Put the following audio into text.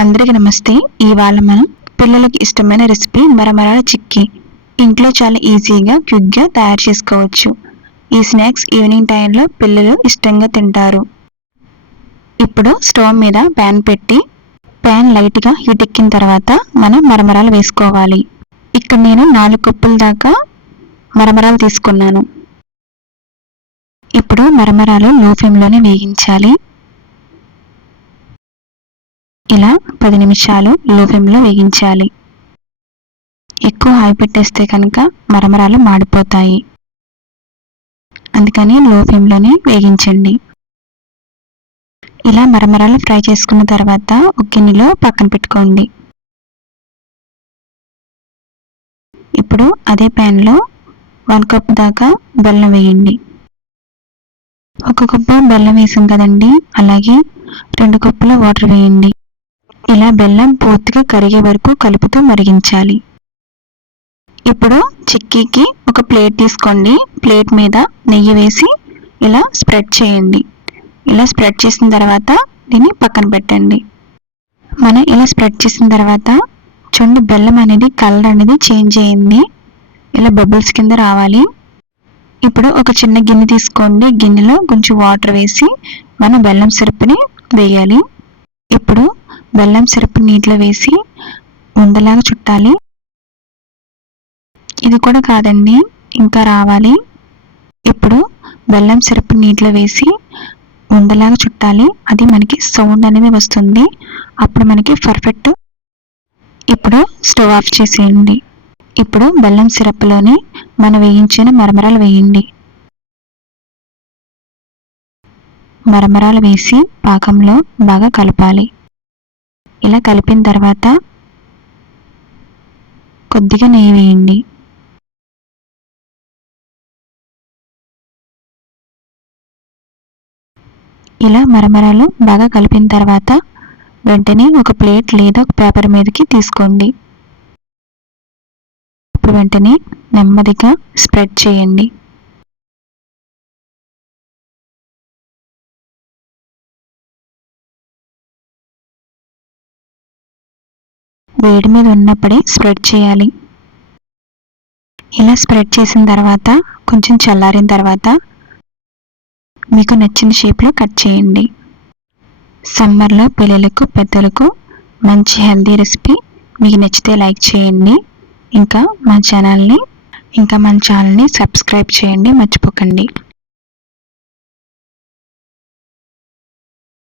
అందరికీ నమస్తే. ఇవాళ మనం పిల్లలకి ఇష్టమైన రెసిపీ మరమరాల చిక్కీ ఇంట్లో చాలా ఈజీగా క్విక్గా తయారు చేసుకోవచ్చు. ఈ స్నాక్స్ ఈవినింగ్ టైంలో పిల్లలు ఇష్టంగా తింటారు. ఇప్పుడు స్టవ్ మీద ప్యాన్ పెట్టి ప్యాన్ లైట్గా హీట్ ఎక్కిన తర్వాత మనం మరమరాలు వేసుకోవాలి. ఇక్కడ నేను 4 కప్పుల దాకా మరమరాలు తీసుకున్నాను. ఇప్పుడు మరమరాలు లో ఫ్లేమ్లోనే వేగించాలి. ఇలా 10 నిమిషాలు లో ఫ్లేమ్లో వేగించాలి. ఎక్కువ హై పెట్టేస్తే కనుక మరమరాలు మాడిపోతాయి. అందుకని లో ఫ్లేమ్లోనే వేగించండి. ఇలా మరమరాలు ఫ్రై చేసుకున్న తర్వాత ఒక గిన్నెలో పక్కన పెట్టుకోండి. ఇప్పుడు అదే ప్యాన్లో 1 కప్ దాకా బెల్లం వేయండి. 1 కప్పు బెల్లం వేసాం కదండి, అలాగే 2 కప్పుల వాటర్ వేయండి. ఇలా బెల్లం పూర్తిగా కరిగే వరకు కలుపుతూ మరిగించాలి. ఇప్పుడు చిక్కీకి ఒక ప్లేట్ తీసుకోండి. ప్లేట్ మీద నెయ్యి వేసి ఇలా స్ప్రెడ్ చేయండి. ఇలా స్ప్రెడ్ చేసిన తర్వాత దీన్ని పక్కన పెట్టండి. మనం ఇలా స్ప్రెడ్ చేసిన తర్వాత చూడండి, బెల్లం అనేది కలర్ అనేది చేంజ్ అయ్యింది. ఇలా బబుల్స్ కింద రావాలి. ఇప్పుడు ఒక చిన్న గిన్నె తీసుకోండి. గిన్నెలో కొంచెం వాటర్ వేసి మనం బెల్లం సిరప్ని వేయాలి. ఇప్పుడు బెల్లం సిరప్ నీటిలో వేసి ఉండలాగా చుట్టాలి. ఇది కూడా కాదండి, ఇంకా రావాలి. ఇప్పుడు బెల్లం సిరప్ నీటిలో వేసి ఉండలాగా చుట్టాలి. అది మనకి సౌండ్ అనేది వస్తుంది. అప్పుడు మనకి పర్ఫెక్ట్. ఇప్పుడు స్టవ్ ఆఫ్ చేసేయండి. ఇప్పుడు బెల్లం సిరప్లోని మనం వేయించిన మరమరాలు వేయండి. మరమరాలు వేసి పాకంలో బాగా కలపాలి. ఇలా కలిపిన తర్వాత కొద్దిగా నెయ్యి వేయండి. ఇలా మరమరాలు బాగా కలిపిన తర్వాత వెంటనే ఒక ప్లేట్ లేదా ఒక పేపర్ మీదకి తీసుకోండి. ఇప్పుడు వెంటనే నెమ్మదిగా స్ప్రెడ్ చేయండి. వేడి మీద ఉన్నప్పుడే స్ప్రెడ్ చేయాలి. ఇలా స్ప్రెడ్ చేసిన తర్వాత కొంచెం చల్లారిన తర్వాత మీకు నచ్చిన షేప్లో కట్ చేయండి. సమ్మర్లో పిల్లలకు పెద్దలకు మంచి హెల్తీ రెసిపీ. మీకు నచ్చితే లైక్ చేయండి. ఇంకా మన ఛానల్ని సబ్స్క్రైబ్ చేయండి మర్చిపోకండి.